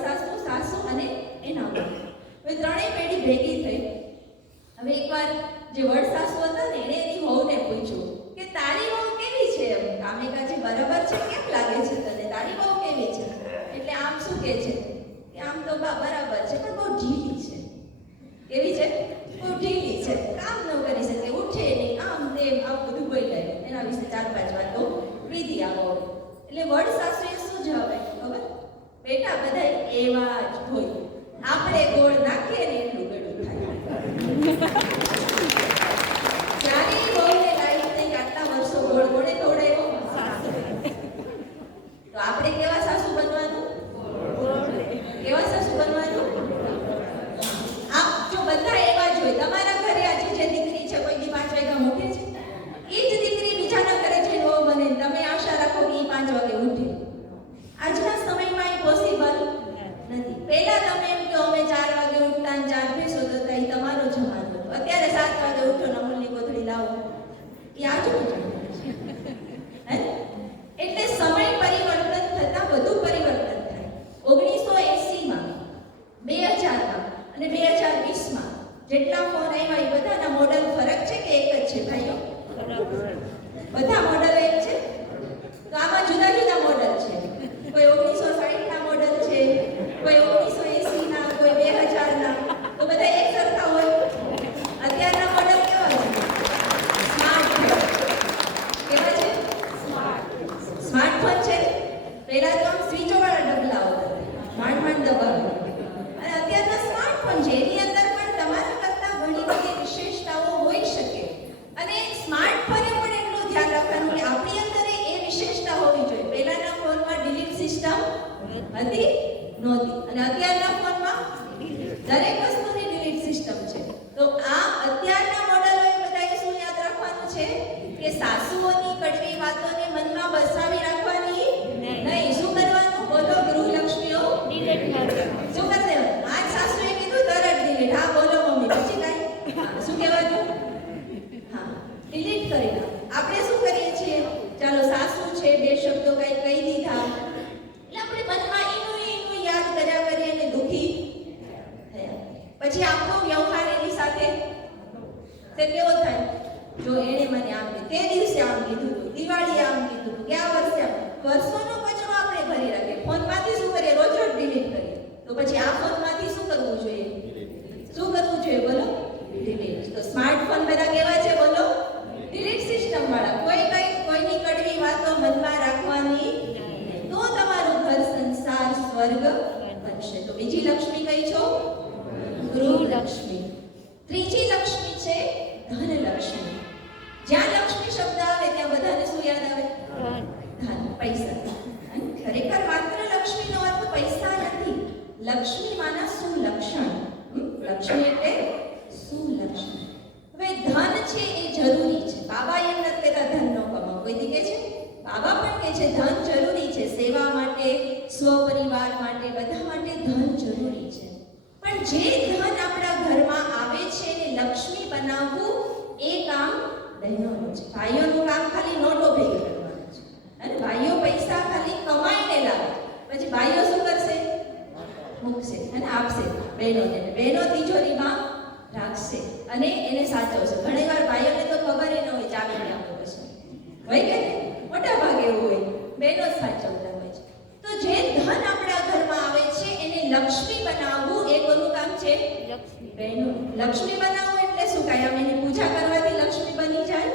સાસુ અને એના વહુ. હવે 3 પેઢી ભેગી થઈ. હવે એકવાર જે વડ સાસુ હતા ને એને એની વહુને પૂછ્યું કે તારી વહુ કેવી છે? કામેકાજી બરાબર છે? કેમ લાગે છે તને? તારી વહુ કેવી છે? એટલે આમ શું કહે છે કે આમ તો બરાબર છે પણ બહુ ઢીલી છે. કેવી છે? બહુ ઢીલી છે, કામ ન કરી શકે, ઉઠે નહીં, આમ તેમ આવું બધું બોલાય. એના વિશે 4-5 વાતો કીધી આ વહુ. એટલે વડ સાસુએ શું જવાબ આપ્યો ખબર? બેટા બધા એવા જ હોય, આપણે ગોળ નાખીએ ને એટલું ગળું થાય. જ્યારે વહુને લાગી થઈ આટલા વર્ષો ગોળ કોણે ખવડાવ્યો? તો આપણે કેવા સાસુ બનવાનું? કેવા સાસુ બનવાનું? આપ જો બધા એવા જ હોય. તમારા ઘરે આજે જે દીકરી છે કોઈ દી 5 વાગ્યા ઉઠે છે? એ જ દીકરી બીજાના ઘરે જઈને વહુ બને. તમે આશા રાખો કે એ 5 વાગે ઉઠે. આજના સમયમાં એ પોસિબલ નથી. નહોતી. અને અત્યારના ફોનમાં દરેક વસ્તુની ડિલીટ સિસ્ટમ છે. તો આ અત્યારના મોડેલોએ બધાએ શું યાદ રાખવાનું છે કે સાસુઓની કડવી વાતોને મનમાં બસાવી રાખવાની નહીં. શું કરવાનું? બોલો ગૃહલક્ષ્મીઓ, શું કરશે? આજ સાસુએ કીધું તરત ડિલીટ. હા બોલો મમ્મી, પછી કાંઈ? હા, શું કહેવાનું? હા, ડિલીટ કરી નાખો. આપણે શું કરીએ છીએ? ચાલો સાસુ છે, બે શબ્દો કઈ કહી દીધા એટલે આપણે મનમાં એનું યાદ કર્યા કરીએ અને દુખી થયા. પછી આપણો વ્યવહાર એની સાથે તે કેવો થાય? જો એણે મને આમ કીધું, તે દિવસે આમ કીધું હતું, દિવાળીએ આમ કીધું હતું, ગયા વર્ષે આમ. વર્ષોનો કચરો આપણે ભરી રાખીએ. ફોનમાંથી શું કરીએ? રોજ રોજ ડિલીટ કરીએ. તો પછી આ ફોનમાંથી શું કરવું જોઈએ? શું કરવું જોઈએ? બોલો, ડિલીટ. તો સ્માર્ટફોન બધા કેવા છે? બોલો, ડિલીટ સિસ્ટમ વાળા. કોઈની કડવી વાતો મનમાં રાખવાની નહીં. તો તમારું ઘર સંસાર સ્વર્ગ બનશે. તો બીજી લક્ષ્મી કઈ છો? ગૃહલક્ષ્મી. ત્રીજી લક્ષ્મી છે ધનલક્ષ્મી. જ્યાં લક્ષ્મી શબ્દ આવે ત્યાં બધાને શું યાદ આવે? ધન, પૈસા. અને ખરેખર માત્ર લક્ષ્મીનો અર્થ પૈસા નથી. લક્ષ્મી માના સુલક્ષણ. લક્ષ્મી એટલે સુલક્ષણ. હવે ધન છે એ જરૂરી છે. બાબા એમ નથી કહેતા ધન નો કમાવો. કોઈ દી કહે છે? બાબા પણ કહે છે ધન જરૂરી છે. સેવા માટે, સ્વપરિવાર માટે, બધા માટે ધન જરૂરી છે. પણ જે ધન આપણા ઘરમાં આવે છે એને લક્ષ્મી બનાવવું એ કામ બહેનોનું છે. ભાઈઓનું કામ ખાલી નોટો ભેગી કરવાનું છે. અને ભાઈઓ પૈસા ખાલી કમાઈને લાવે. પછી ભાઈઓ શું કરશે? મૂકશે અને આપશે બહેનોને. બહેનો તિજોરીમાં રાખશે અને એને સાચવશે. ઘણીવાર ભાઈઓને તો ખબર ન હોય ચાવીને આપો પછી હોય કે મોટા ભાગે એવું હોય, બહેનો જ સાચવતા હોય છે. તો જે ધન આપણા ઘરમાં આવે છે એને લક્ષ્મી બનાવવું એ કોનું કામ છે? બહેનો. લક્ષ્મી બનાવવું એટલે શું? કાંઈ આમ એની પૂજા કરવાથી લક્ષ્મી બની જાય?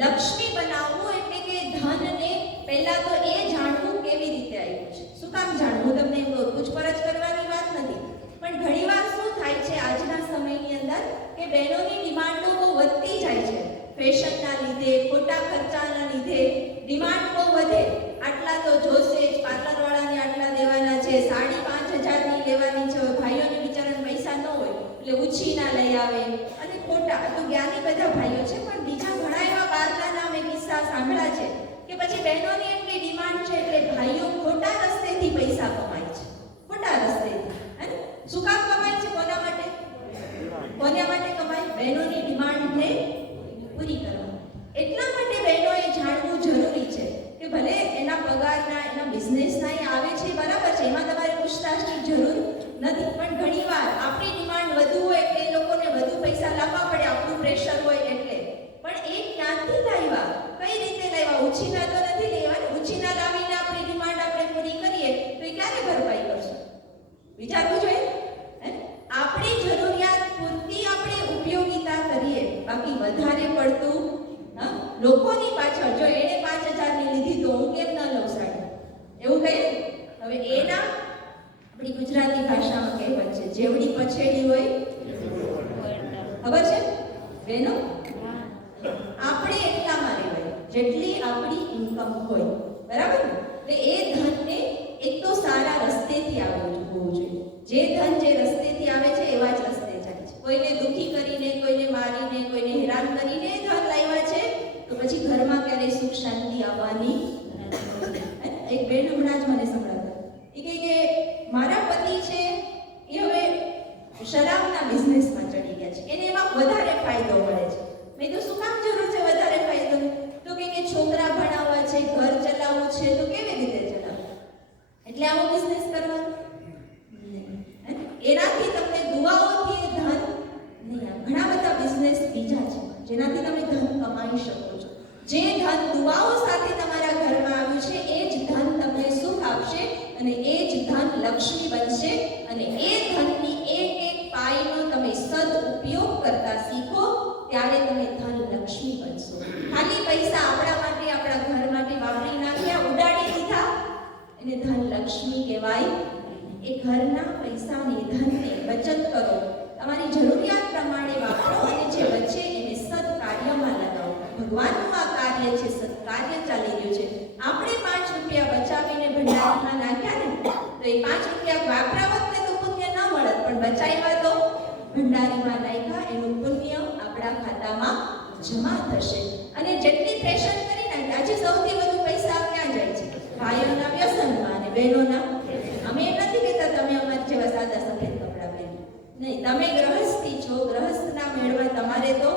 લક્ષ્મી બનાવવું એટલે કે ધનને પહેલા તો એ જાણવું કેવી રીતે આવ્યું છે. શું કામ જાણવું? તમને પૂછપરછ કરવાની વાત નથી. પણ ઘણીવાર શું થાય છે આજના સમયની અંદર કે બહેનોની ડિમાન્ડો બહુ વધતી જાય છે. ફેશનના લીધે, ખોટા ખર્ચાના લીધે ડિમાન્ડ બહુ વધે. આટલા તો જોશે જ, પાર્લરવાળાને આટલા દેવાના છે, સાડી 5,000ની લેવાની છે. ભાઈઓને બિચારાને પૈસા ન હોય એટલે ઉછીના લઈ આવે અને ખોટા. તો જ્ઞાની બધા ભાઈઓ છે, પણ બીજા ઘણા એવા બહારના મેં કિસ્સા સાંભળ્યા છે કે પછી બહેનોની એટલી ડિમાન્ડ છે એટલે ભાઈઓ ખોટા રસ્તેથી પૈસા કમાય છે. ખોટા રસ્તેથી. શું કામ કમાય છે? કોના માટે? કોના માટે કમાય? બહેનોની ડિમાન્ડને પૂરી કરવા. એટલા માટે બહેનોએ જાણવું જરૂરી છે કે ભલે એના પગારના, એના બિઝનેસના એ આવે છે બરાબર છે, એમાં તમારે પૂછતાછની જરૂર નથી. પણ ઘણીવાર આપણી ડિમાન્ડ વધુ હોય એટલે એ લોકોને વધુ પૈસા લાવવા પડે, આપણું પ્રેશર હોય એટલે. પણ એ ક્યાંથી લાવ્યા? કઈ રીતે લાવ્યા? ઉછીના તો નથી લેવા. ઉછીના લાવીને આપણી ડિમાન્ડ આપણે પૂરી કરીએ તો એ ક્યારે ભરપાઈ કરશું? વિચારવું જોઈએ. આપણી જરૂરિયાત પૂરતી આપણે ઉપયોગિતા કરીએ, બાકી વધારે પડતું લોકોની પાછળ. જો એણે 5,000ની લીધી તો હું કેમ ન લઉં સાડી, એવું કહીએ. હવે એના આપણી ગુજરાતી ભાષામાં કહેવત છે, જેવડી પછેડી હોય ખબર છે બેનો? આપણે એટલામાં રહેવાય જેટલી આપણી ઇન્કમ હોય, બરાબર ને? એટલે એ ધનને એક તો સારા રસ્તેથી આવવું જોઈએ. જે ધન જે રસ્તેથી આવે છે એવા જ રસ્તે જાય છે. કોઈને દુખી કરીને, કોઈને મારીને, કોઈને હેરાન કરીને ધન લાવ્યા છે તો પછી ઘરમાં ક્યારેય સુખ શાંતિ આવવાની નથી. એક બેન હમણાં જ મને સંભળાતા, એ કહે કે મારા પતિ છે એ હવે શરાબના બિઝનેસમાં ચડી ગયા છે, એને એમાં વધારે ફાયદો મળે છે. મેં તો શું કામ જરૂર છે વધારે ફાયદો? તો કે છોકરા ભણાવવા છે, ઘર ચલાવવું છે, તો કેવી રીતે ચલાવવું? એટલે આવો બિઝનેસ કરવાનો. એનાથી તમને દુઆઓથી ધન નહીં આવે. ઘણા બધા બિઝનેસ બીજા છે જેનાથી તમે ધન કમાઈ શકો છો. જે ધન દુઆઓ સાથે તમારા ઘરમાં આવ્યું છે એ જ ધન તમને સુખ આપશે અને એ જ ધન લક્ષ્મી બનશે. અને એ ધનની એક એક પાઈનો તમે સદ ઉપયોગ કરતા શીખો ત્યારે તમે ધન લક્ષ્મી બનશો. ખાલી પૈસા આપણા માટે, આપણા ઘર માટે વાપરી નાખ્યા, ઉડાડી દીધા, એને ધન લક્ષ્મી કહેવાય. એ ઘરના પૈસાને, ધનને બચત કરો, તમારી જરૂરિયાત પ્રમાણે વાપરો અને જે બચે એને સત્કાર્યમાં લગાવો. ભગવાનનું આ કાર્ય છે, સત્કાર્ય ચાલી રહ્યું છે. આપણે 5 રૂપિયા બચાવીને ભંડારીમાં નાખ્યા ને તો તો એ 5 રૂપિયા વાપરાવત ને તો પુણ્ય ના મળત, પણ બચાવ્યા તો ભંડારીમાં નાખ્યા, એનું પુણ્ય આપણા ખાતામાં જમા થશે. અને જેટલી ફેશન કરી નાખી, આજે સૌથી વધુ પૈસા ક્યાં જાય છે? ભાઈઓના વ્યસનમાં અને બહેનોના. અમે એમ નથી કહેતા તમે અમારી જેવા સાદા સફેદ કપડાં પહેરો, નહીં, તમે ગ્રહસ્થી છો, ગ્રહસ્થના મેળવા તમારે તો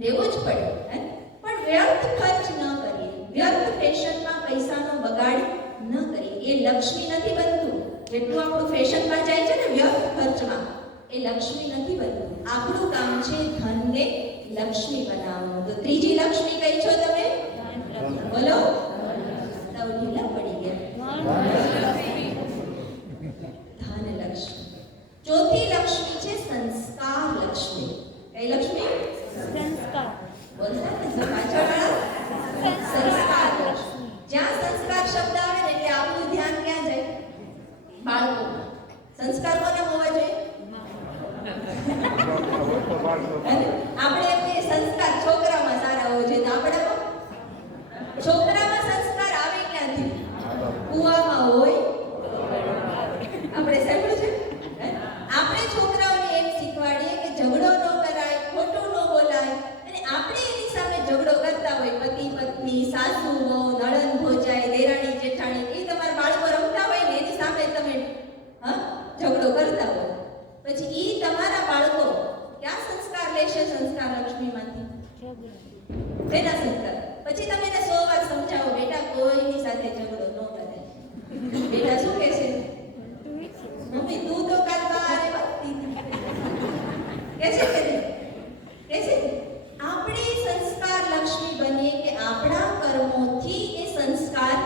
રહેવું જ પડે, પણ વ્યર્થ ખર્ચ ન કરીએ, વ્યર્થ ફેશનમાં પૈસાનો બગાડ ન કરીએ. એ લક્ષ્મી નથી બનતું. જેટલું આપણું ફેશનમાં જાય છે ને વ્યર્થ ખર્ચમાં, એ લક્ષ્મી નથી બનતું. આપણું કામ છે ધનને લક્ષ્મી બનાવવાનું. તો ત્રીજી લક્ષ્મી કઈ છો તમે? બોલો. સૌ ઢીલા પડી ગયા. ધન લક્ષ્મી. ચોથી લક્ષ્મી છે સંસ્કાર લક્ષ્મી. કઈ લક્ષ્મી? સંસ્કાર. બોલતા ને પાછળવાળા? સંસ્કાર લક્ષ્મી. જ્યાં સંસ્કાર શબ્દ આવે ને એટલે આપણું ધ્યાન ક્યાં જાય? બાળકો. સંસ્કાર કોને હોવા જોઈએ? આપણે એમને સંસ્કાર છોકરામાં સારા હોવા જોઈએ, તો આપણામાં છોકરામાં સંસ્કાર આવે ક્યાંથી? કુવામાં હોય. આપણે સાંભળ્યું છે? આપણે છોકરાઓને એમ શીખવાડીએ કે ઝઘડો ન કરાય, ખોટું ન બોલાય, અને આપણે એની સામે ઝઘડો કરતા હોય, પતિ પત્ની, સાસુ વહુ, નણંદ ભોજાઈ, દેરાણી જેઠાણી, એ તમારા બાળકો રમતા હોય ને એની સામે તમે ઝઘડો કરતા હોય, પછી ઈ તમારા બાળકો ક્યાં સંસ્કાર લેશે? સંસ્કાર લક્ષ્મીમાંથી. તેના સંસ્કાર. પછી તમે એને 100 વાર સમજાવો, બેટા કોઈની સાથે ઝઘડો ન કરે. બેટા શું કહેશે? મમ્મી તું તો કાલ બારે વાગતી કહેશે કે નહીં? કહેશે. આપણે સંસ્કાર લક્ષ્મી બનીએ કે આપણા કર્મોથી એ સંસ્કાર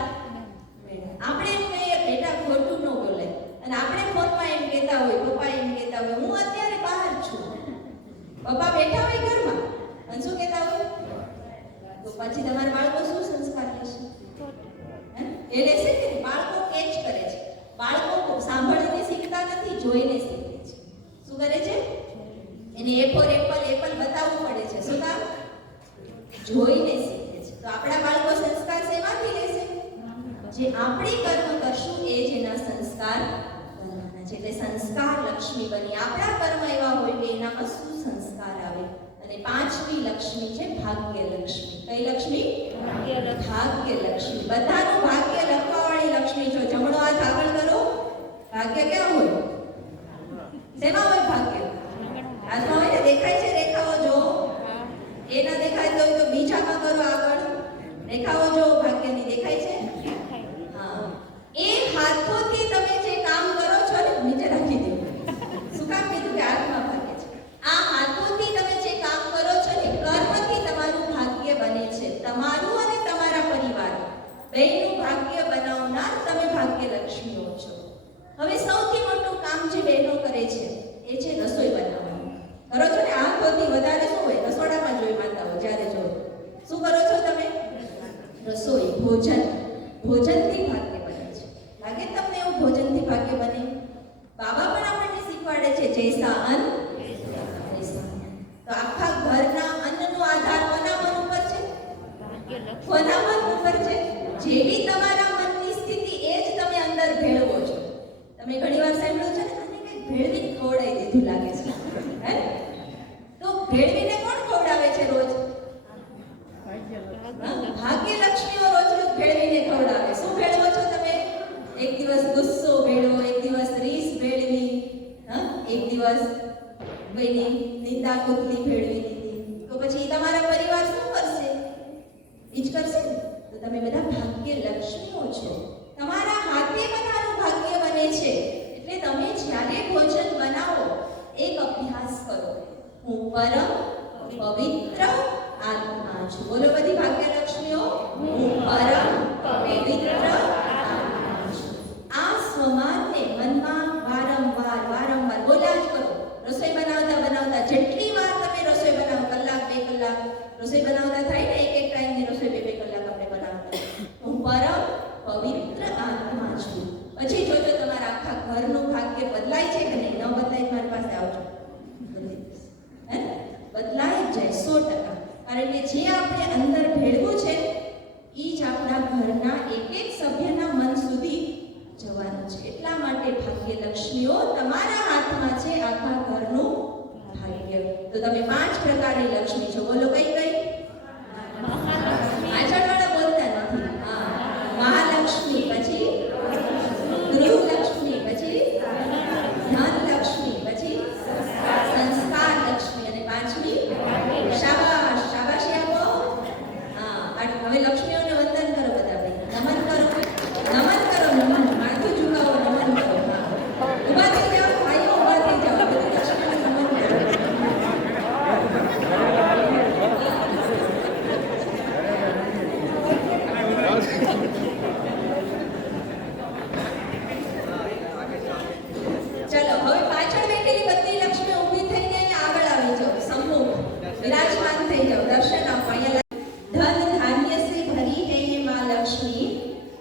આપણે એમ કહીએ બેટા ખોટું ન બોલાય, અને આપણે ફોનમાં એમ કહેતા હોય, પપ્પા એમ કહેતા હોય હું અત્યારે બહાર છું, પપ્પા બેઠા હોય ઘરમાં અને શું કહેતા હોય, તો પછી તમારા બાળકો શું સંસ્કાર લેશે? એ લેશે કે બાળકો કેચ કરે છે. બાળકો સાંભળીને શીખતા નથી, જોઈને શીખે છે. શું કરે છે? એને એ ફોર એપલ, એપલ બતાવવું પડે છે. શું કામ? જોઈને શીખે છે. તો આપણા બાળકો સંસ્કાર શેમાંથી લેશે? જે આપણે કર્મ કરશું એ જ એના સંસ્કાર બનવાના છે. એટલે સંસ્કાર લક્ષ્મી બની. આપણા કર્મ એવા હોય કે એનામાં શું સંસ્કાર આવે. અને પાંચમી લક્ષ્મી છે ભાગ્ય લક્ષ્મી. કઈ લક્ષ્મી? ભાગ્ય લક્ષ્મી. બધાનું ભાગ્ય લખવાવાળી લક્ષ્મી છો. જમણો હાથ આગળ કરો. ભાગ્ય ક્યાં હોય? શેમાં હોય ભાગ્ય? હાથમાં હોય ને, દેખાય છે રેખાઓ જો. એ ના દેખાય તો બીજામાં કરો આગળ. રેખાઓ જો ભાગ્યની દેખાય છે? હા. એ હાથોથી તમે જે કામ કરો છો ને, નીચે રાખી દો. શું કામ કીધું કે હાથમાં ભાગ્ય છે? આ હાથોથી તમે જે કામ કરો છો ને, કર્મથી તમારું ભાગ્ય બને છે. તમારું અને તમારા પરિવાર બેયનું ભાગ્ય બનાવનાર તમે ભાગ્ય લક્ષ્મીઓ છો. હવે સૌથી મોટું કામ જે બહેનો કરે છે એ છે રસોઈ બનાવવાનું. કરો છો ને? હાથોથી વધારે શું હોય? રસોડામાં જોઈ માતાઓ જ્યારે જો શું કરો છો તમે? રસોઈ, ભોજન. ભોજનથી ભાગ્ય બને છે. લાગે તમને એવું ભોજનથી ભાગ્ય બને? બાબા પણ આપણને શીખવાડે છે જૈસા અન્ન વૈસા મન. તો આખા ઘરના અન્નનો આધાર કોના મન ઉપર છે? કોના મન ઉપર છે? જેવી તમારા મનની સ્થિતિ એ જ તમે અંદર ભેળવો છો. તમે ઘણીવાર સાંભળ્યું છે ને, અને કંઈક ભેળવીને ખવડાવી દીધું લાગે છે. હે? તો ભેળવીને કોણ ખવડાવે છે રોજ? ભાગ્ય લક્ષ્મીઓ રોજ રોજ ભેળવીને ખવડાવે. શું ભેળવો છો તમે? એક દિવસ ગુસ્સો ભેળવો, એક દિવસ રીસ ભેળવી, એક દિવસ કોઈની નિંદા કુતલી ભેળવી દીધી. તો પછી તમારા પરિવાર શું કરશે? ઈ જ કરશે ને. તો તમે બધા ભાગ્ય લક્ષ્મીઓ છો. તમારા હાથે બધાનું ભાગ્ય બને છે. એટલે તમે જ્યારે ભોજન બનાવો એક અભ્યાસ કરો, હું પરમ પવિત્ર આત્મા છું. બોલો બધી ભાગ્ય લક્ષ્મીઓ, હું પરમ પવિત્ર આત્મા છું. આ સ્વમાનને મનમાં વારંવાર બોલ્યા જ કરો. રસોઈ બનાવતા જેટલી વાર તમે રસોઈ બનાવો, કલાક 2 કલાક રસોઈ બનાવતા થાય ને, એક ટાઈમની રસોઈ 2 કલાક આપણે બનાવતા, હું પરમ પવિત્ર આત્મા છું. પછી જોજો તમારા આખા ઘરનું ભાગ્ય બદલાય છે કે નહીં. ન બદલાય મારી પાસે આવજો, બદલાય જ જાય 100%. કારણ કે જે આપણે અંદર ભેળવું છે એ જ આપણા ઘરના એક સભ્યના મન સુધી જવાનું છે. કે લક્ષ્મીઓ તમારા હાથમાં છે આખા ઘરનું ભાગ્ય. તો તમે 5 પ્રકારની લક્ષ્મી છો. બોલો કઈ કઈ? પાછળવાળા બોલતા નથી. હા, મહાલક્ષ્મી, પછી ગૃહલક્ષ્મી, પછી ધનલક્ષ્મી, પછી સંસ્કાર લક્ષ્મી અને 5મી શાબાશ. શાબાશી આપો. હા, હવે લક્ષ્મીઓને વંદન કરો બધા ભાઈ. નમન કરો, નમન કરો, નમન. માથું ઝુકાવો, નમન કરો. હા, ઊભા થઈ જાઓ ભાઈઓ, ઊભા થઈ જાઓ. બધી લક્ષ્મીઓને નમન કરો. ચલો હવે પાછળ બેઠેલી બધી લક્ષ્મી ઊભી થઈને અહીંયા આગળ આવી જાઓ. सम्मुख विराजमान થઈ જાઓ. દર્શન આપો. અહીંયા धन धान्य से भरी है ये माँ लक्ष्मी,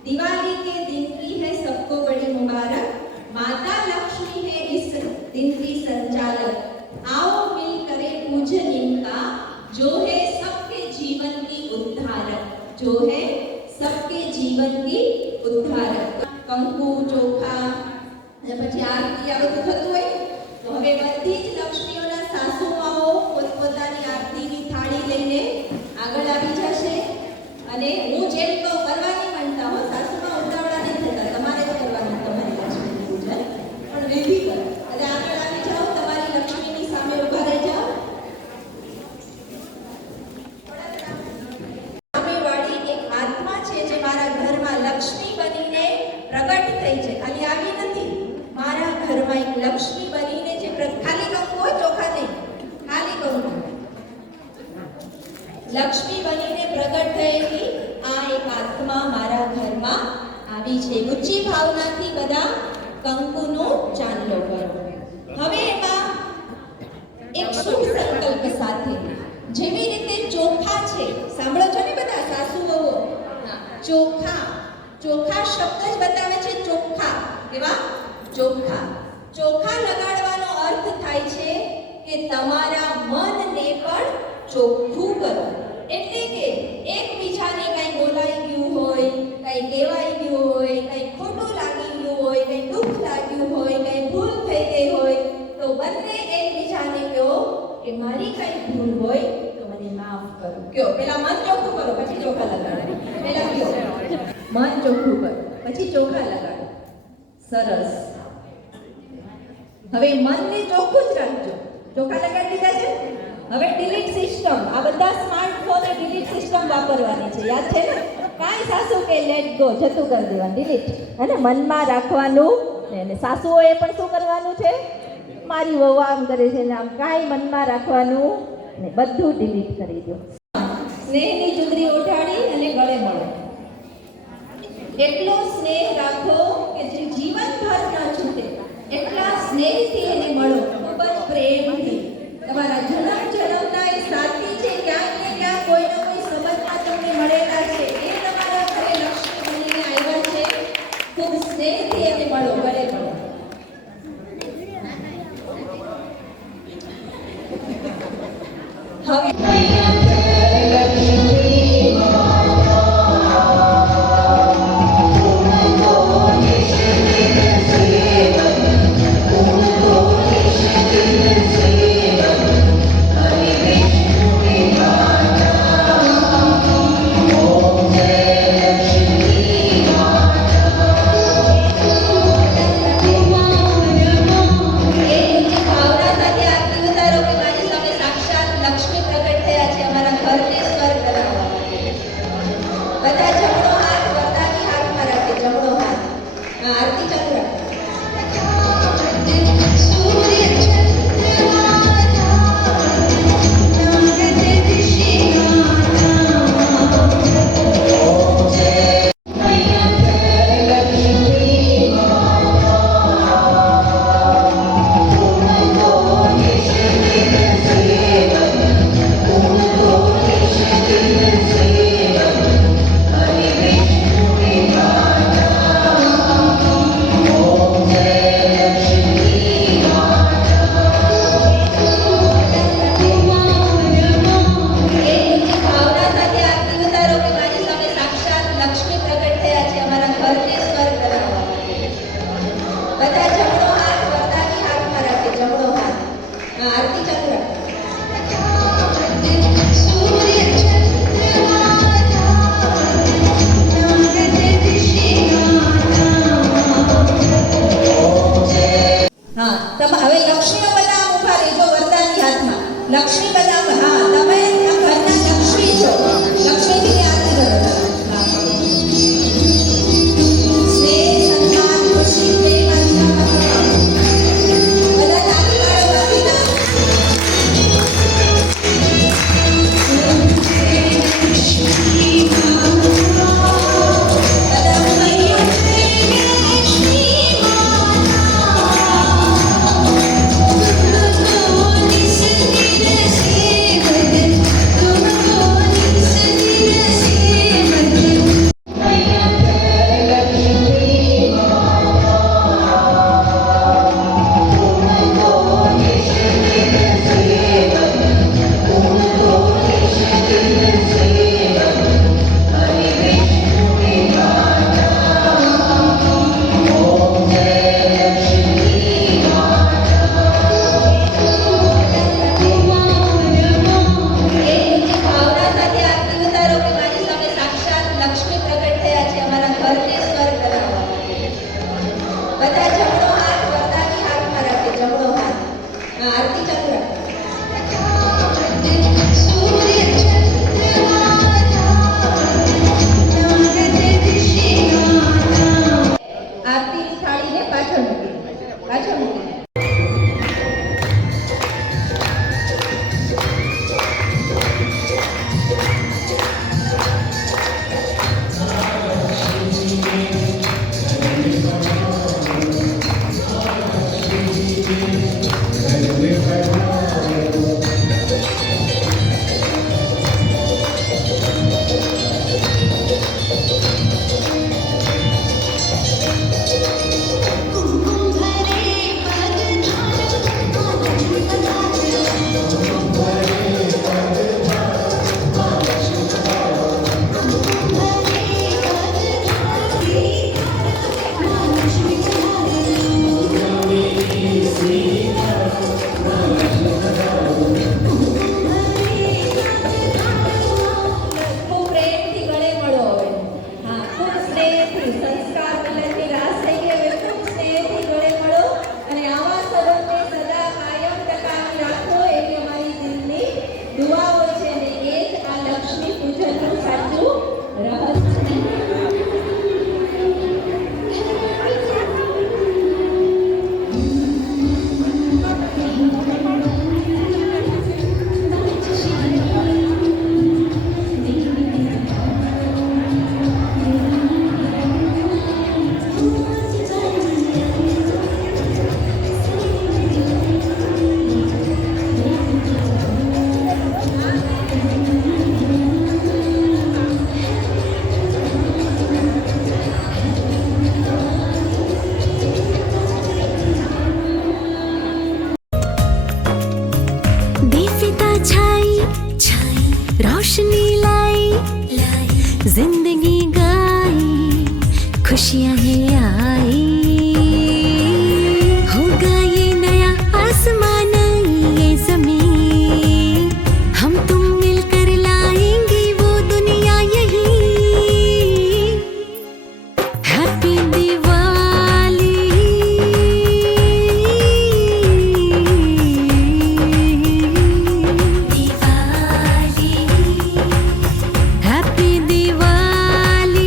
दिवाली के दिन की है सबको बड़ी मुबारक, माता लक्ष्मी है इस दिन की संचालक, आओ मिल करे पूजन इनका, जो है सबके जीवन की उद्धारक, जो है सबके जीवन की उद्धारक. કંકુ, ચોખા અને પછી આરતી આ બધું થતું હોય. તો હવે બધી જ લક્ષ્મીઓના સાસુમાઓ પોતપોતાની આરતીની થાળી લઈને આગળ આવી જશે અને હું જેમ કહું કરવાની બનતા હો. સાસુમાં ઉતાવળા નહીં થતા, તમારે જ કરવાનું તમારી લક્ષ્મીનું પૂજન, પણ વિધિવત. અને આગળ આવી જાઓ, તમારી લક્ષ્મીની સામે ઊભા રહી જાઓ. સામેવાળી એક આત્મા છે જે મારા ઘરમાં લક્ષ્મી બનીને પ્રગટ થઈ છે. ખાલી આવી નથી, મારા ઘરમાં એક લક્ષ્મી બનીને જે ખાલી કંકુ હોય, ચોખા નહીં, ખાલી કંકુ, લક્ષ્મી બનીને પ્રગટ થયેલી આ એક આત્મા મારા ઘરમાં આવી છે. ઊંચી ભાવનાથી બધા કંકુનો ચાંદલો કરો. હવે એમાં એક શુભ સંકલ્પ સાથે, જેવી રીતે ચોખા છે, સાંભળો છો ને બધા સાસુ વહુઓ? હા, ચોખા. ચોખા શબ્દ જ બતાવે છે ચોખ્ખા. કેવા? ચોખ્ખા. ચોખા લગાડવાનો અર્થ થાય છે કે તમારા મનને પણ ચોખ્ખું કરો. એટલે કે એકબીજાને કંઈ બોલાઈ ગયું હોય, કંઈ કહેવાઈ ગયું હોય, કંઈ ખોટું લાગી ગયું હોય, કંઈ દુઃખ લાગ્યું હોય, કંઈ ભૂલ થઈ ગઈ હોય, તો બંને એકબીજાને કહો કે મારી કંઈ ભૂલ હોય તો મને માફ કરો. કયો? પહેલા મન ચોખ્ખું કરો, પછી ચોખા લગાડો. પહેલા કયો? મન ચોખ્ખું કરો, પછી ચોખા લગાડો. સરસ. હવે મનને ચોખ્ખું જ રાખજો. ચોખા લગાડી દીધા છે. હવે ડિલીટ સિસ્ટમ, આ બધા સ્માર્ટફોને ડિલીટ સિસ્ટમ વાપરવાની છે. યાદ છે ને? કાંઈ સાસુ કે લેટ ગો, જતું કરી દેવાનું, ડિલીટ. અને મનમાં રાખવાનું. અને સાસુઓએ પણ શું કરવાનું છે? મારી વહુ આમ કરે છે ને આમ, કાંઈ મનમાં રાખવાનું ને બધું ડિલીટ કરી દો. સ્નેહની ચુંદડી ઓઢાડી અને ગળે મળો. એટલો સ્નેહ રાખો કે જે જીવનભર ન છૂટે. એટલા સ્નેહથી એને મળો, ખૂબ જ પ્રેમથી. તમારા જન્મ જન્મના એ સાથી છે, ક્યાંક ને ક્યાંક કોઈને કોઈ સંબંધમાં તમને મળેલા છે, એ તમારા ઘરે લક્ષ્મી બનીને આવ્યા છે. ખૂબ સ્નેહથી એને મળો, ગળે મળો. હવે લક્ષ્મી પ્રગટ થયા છે. લક્ષ્મી બધા હા તમે આ ઘરના લક્ષ્મી છો લક્ષ્મીજીની આરતી કરો હા. સ્નેહ સન્માન ખુશી પ્રેમ અને બધા તાળી પાડો બાકીના रोशनी लाई जिंदगी गाई खुशियां ही आई होगा ये नया आसमान ये जमीन हम तुम मिलकर लाएंगे वो दुनिया यही हैप्पी दिवाली हैप्पी दिवाली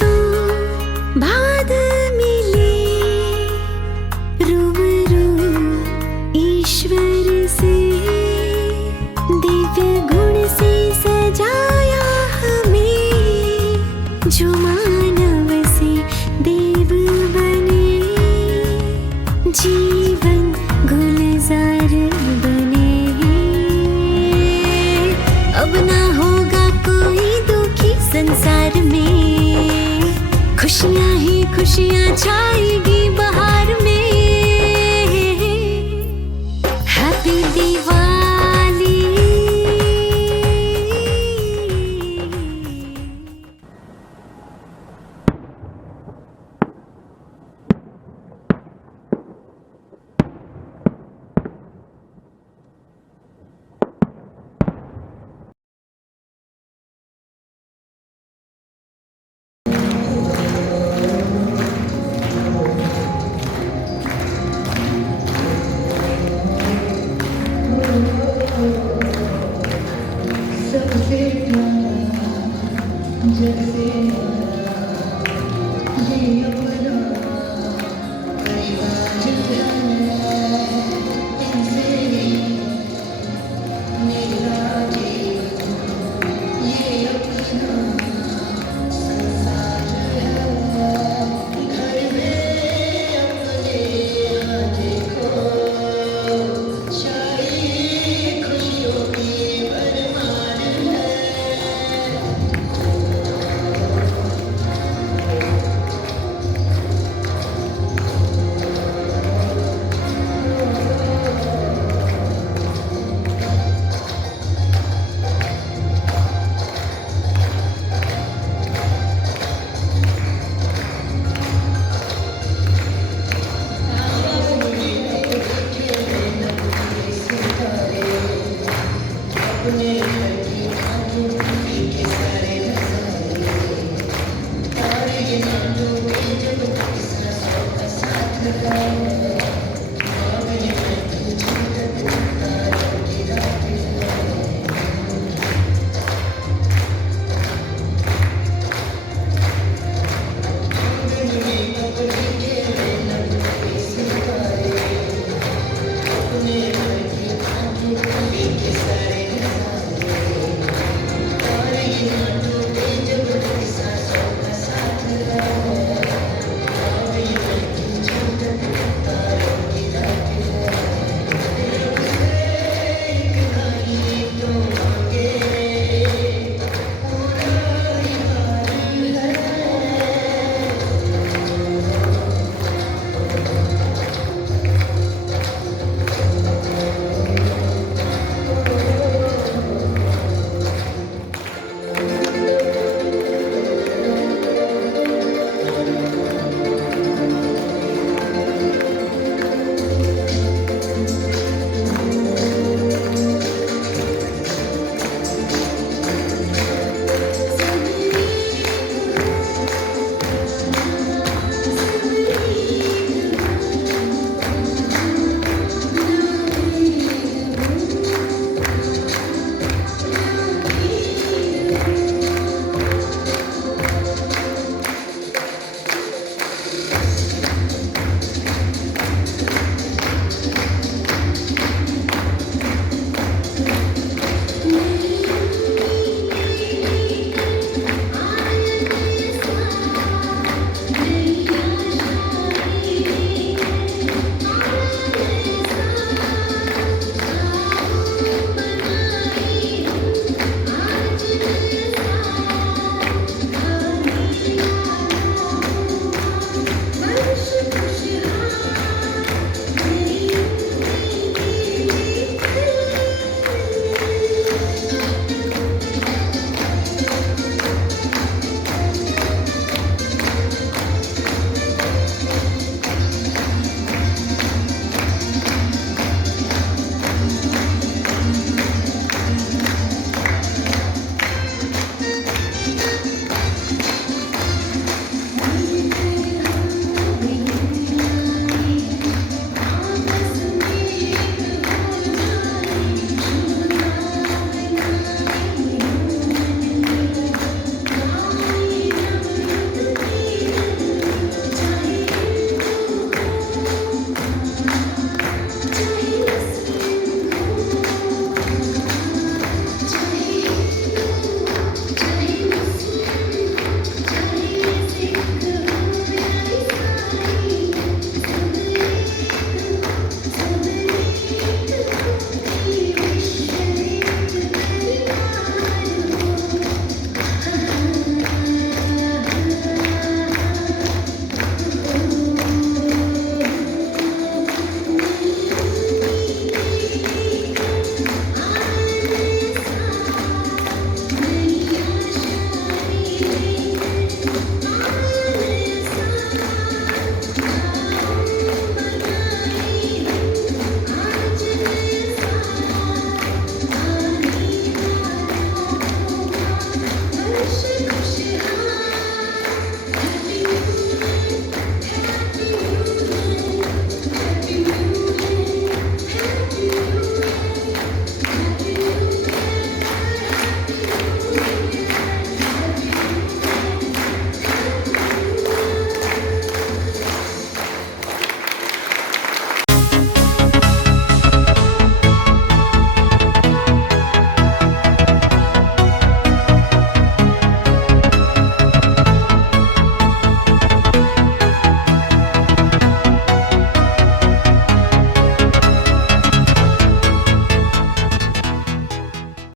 तो बाद मिले रूबरू ईश्वर से दिव्य गुण से सजाया हमें जो मानव से देव बने जीवन गुलजार बने अब ना होगा कोई दुखी संसार में खुशियां ही खुशियां छाएगी।